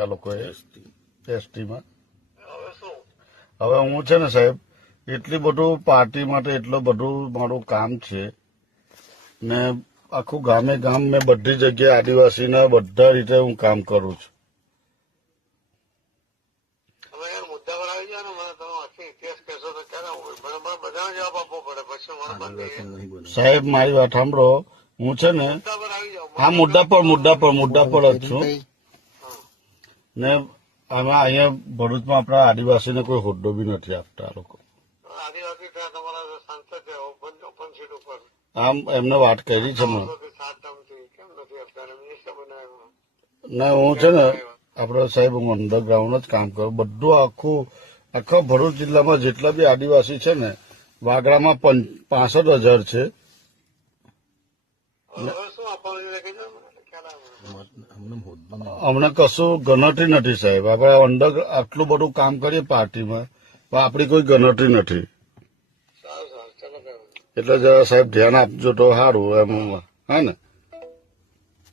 આપ્યા લોકોએ એસટીમાં. હવે હું છે ને સાહેબ એટલી બધું પાર્ટી માટે એટલું બધું મારું કામ છે ને આખું ગામે ગામ મેં બધી જગ્યાએ આદિવાસીના બધા રીતે હું કામ કરું છું. સાહેબ મારી વાત સાંભળો. હું છે ને હા મુદ્દા પર મુદ્દા પર મુદ્દા પર જ છું. ને આમાં અહીંયા ભરૂચમાં આપણા આદિવાસીને કોઈ હોદ્દો બી નથી આપતા આ લોકો. આદિવાસી ત્યાં તમારા સાંસદ છે ઓપન સીટ ઉપર. આમ એમને વાત કરી છે મને. ને હું છે ને આપડે સાહેબ હું અંડરગ્રાઉન્ડ જ કામ કરું. બધું આખું આખા ભરૂચ જિલ્લામાં જેટલા બી આદિવાસી છે ને વાગડામાં પાસઠ હજાર છે. અમને કશું ગણતરી નથી સાહેબ. આપણે અંડર આટલું બધું કામ કરીએ પાર્ટીમાં પણ આપણી કોઈ ગણતરી નથી. એટલે જરા સાહેબ ધ્યાન આપજો તો સારું એમ. હા ને?